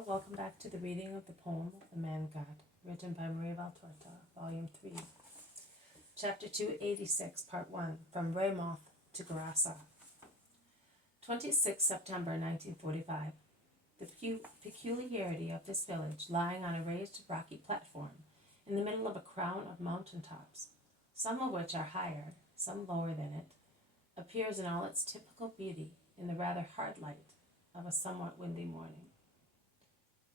Hello, welcome back to the reading of the poem of the Man God, written by Maria Valtorta, Volume 3, Chapter 286, Part 1, From Ramoth to Gerasa. 26 September 1945. The peculiarity of this village, lying on a raised rocky platform in the middle of a crown of mountain tops, some of which are higher, some lower than it, appears in all its typical beauty in the rather hard light of a somewhat windy morning.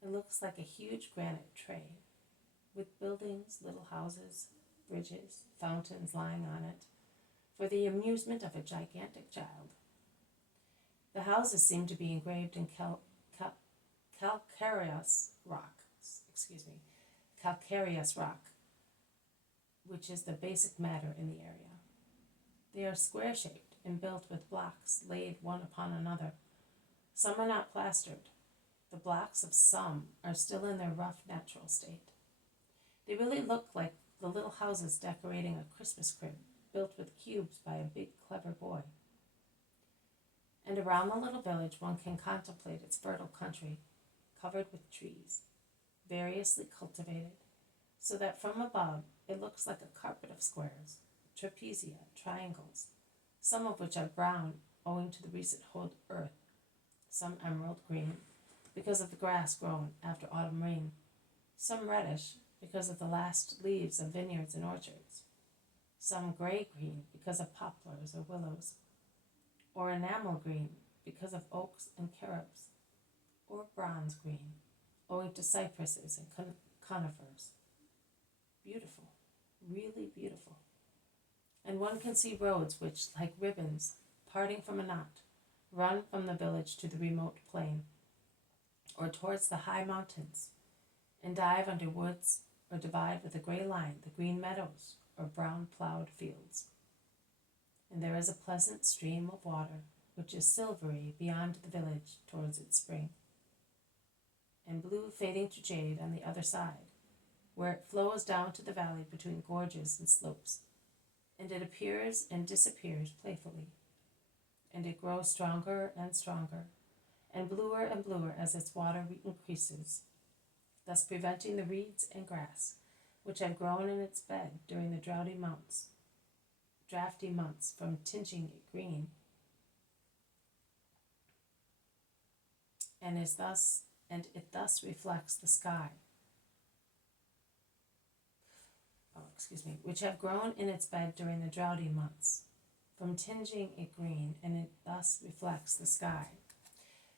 It looks like a huge granite tray, with buildings, little houses, bridges, fountains lying on it, for the amusement of a gigantic child. The houses seem to be engraved in calcareous rock, which is the basic matter in the area. They are square-shaped and built with blocks laid one upon another. Some are not plastered. The blocks of some are still in their rough natural state. They really look like the little houses decorating a Christmas crib built with cubes by a big, clever boy. And around the little village one can contemplate its fertile country, covered with trees, variously cultivated, so that from above it looks like a carpet of squares, trapezia, triangles, some of which are brown owing to the recent hoed earth, some emerald green, because of the grass grown after autumn rain, some reddish because of the last leaves of vineyards and orchards, some gray-green because of poplars or willows, or enamel green because of oaks and carobs, or bronze green owing to cypresses and conifers. Beautiful, really beautiful. And one can see roads which, like ribbons parting from a knot, run from the village to the remote plain, or towards the high mountains, and dive under woods, or divide with a gray line the green meadows or brown plowed fields. And there is a pleasant stream of water, which is silvery beyond the village towards its spring, and blue fading to jade on the other side, where it flows down to the valley between gorges and slopes, and it appears and disappears playfully, and it grows stronger and stronger, and bluer as its water increases, thus preventing the reeds and grass, which have grown in its bed during the drafty months, from tingeing it green, and it thus reflects the sky. Which have grown in its bed during the droughty months, from tingeing it green, and it thus reflects the sky,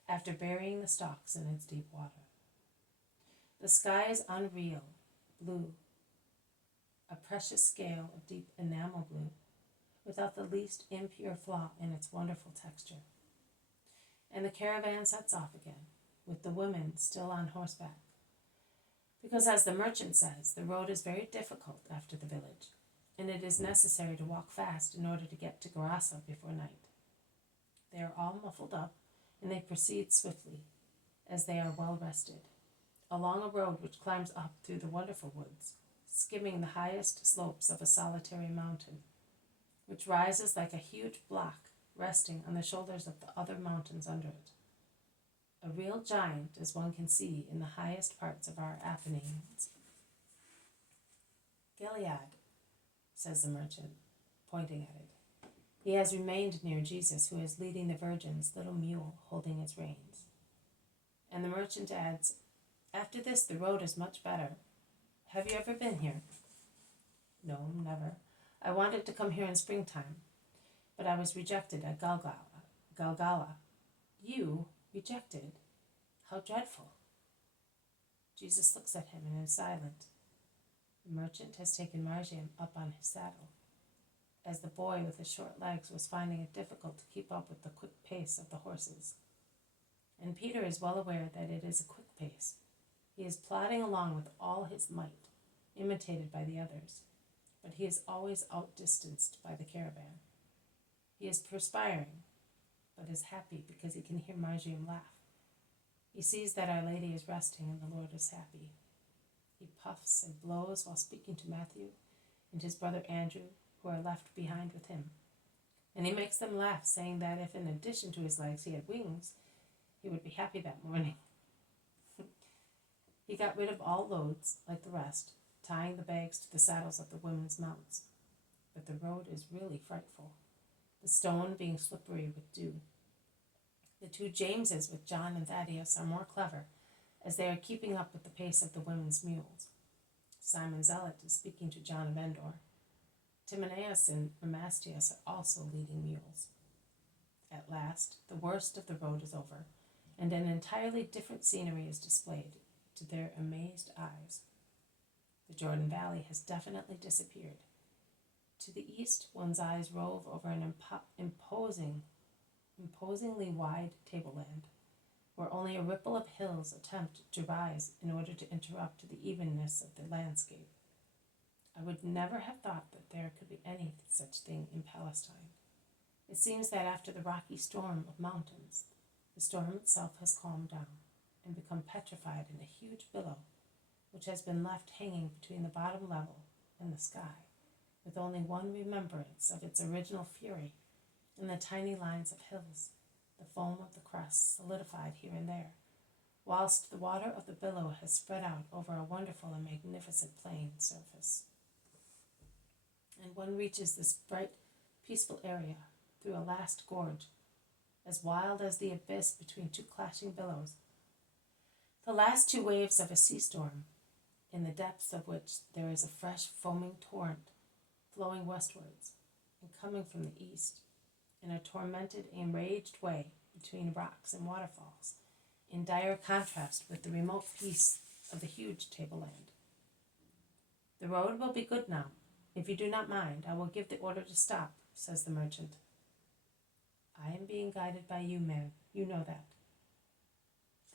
after burying the stalks in its deep water. The sky is unreal, blue, a precious scale of deep enamel blue, without the least impure flaw in its wonderful texture. And the caravan sets off again, with the women still on horseback, because, as the merchant says, the road is very difficult after the village, and it is necessary to walk fast in order to get to Gerasa before night. They are all muffled up, and they proceed swiftly, as they are well rested, along a road which climbs up through the wonderful woods, skimming the highest slopes of a solitary mountain, which rises like a huge block resting on the shoulders of the other mountains under it. A real giant, as one can see in the highest parts of our Apennines. Gilead, says the merchant, pointing at it. He has remained near Jesus, who is leading the Virgin's little mule, holding its reins. And the merchant adds, after this the road is much better. Have you ever been here? No, never. I wanted to come here in springtime, but I was rejected at Galgala. You? Rejected? How dreadful. Jesus looks at him and is silent. The merchant has taken Margiam up on his saddle, as the boy with his short legs was finding it difficult to keep up with the quick pace of the horses. And Peter is well aware that it is a quick pace. He is plodding along with all his might, imitated by the others, but he is always outdistanced by the caravan. He is perspiring, but is happy because he can hear Margiam laugh. He sees that Our Lady is resting and the Lord is happy. He puffs and blows while speaking to Matthew and his brother Andrew, who are left behind with him. And he makes them laugh, saying that if in addition to his legs he had wings, he would be happy that morning. He got rid of all loads, like the rest, tying the bags to the saddles of the women's mounts. But the road is really frightful, the stone being slippery with dew. The two Jameses with John and Thaddeus are more clever, as they are keeping up with the pace of the women's mules. Simon Zealot is speaking to John of Endor. Timaeus and Ramastius are also leading mules. At last, the worst of the road is over, and an entirely different scenery is displayed to their amazed eyes. The Jordan Valley has definitely disappeared. To the east, one's eyes rove over an imposingly wide tableland, where only a ripple of hills attempt to rise in order to interrupt the evenness of the landscape. I would never have thought that there could be any such thing in Palestine. It seems that after the rocky storm of mountains, the storm itself has calmed down and become petrified in a huge billow, which has been left hanging between the bottom level and the sky, with only one remembrance of its original fury in the tiny lines of hills, the foam of the crest solidified here and there, whilst the water of the billow has spread out over a wonderful and magnificent plain surface. And one reaches this bright, peaceful area through a last gorge, as wild as the abyss between two clashing billows, the last two waves of a sea storm, in the depths of which there is a fresh foaming torrent flowing westwards and coming from the east in a tormented, enraged way between rocks and waterfalls, in dire contrast with the remote peace of the huge tableland. The road will be good now. If you do not mind, I will give the order to stop, says the merchant. I am being guided by you, man. You know that.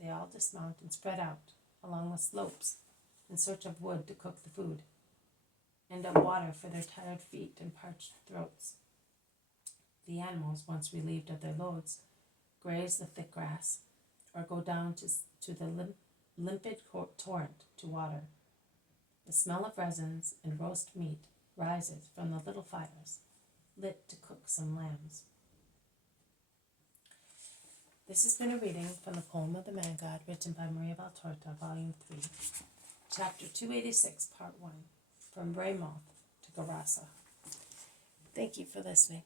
They all dismount and spread out along the slopes in search of wood to cook the food, and of water for their tired feet and parched throats. The animals, once relieved of their loads, graze the thick grass, or go down to the limpid torrent to water. The smell of resins and roast meat rises from the little fires, lit to cook some lambs. This has been a reading from the Poem of the Man God, written by Maria Valtorta, Volume 3, Chapter 286, Part 1, From Ramoth to Gerasa. Thank you for listening.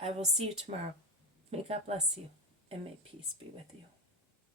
I will see you tomorrow. May God bless you, and may peace be with you.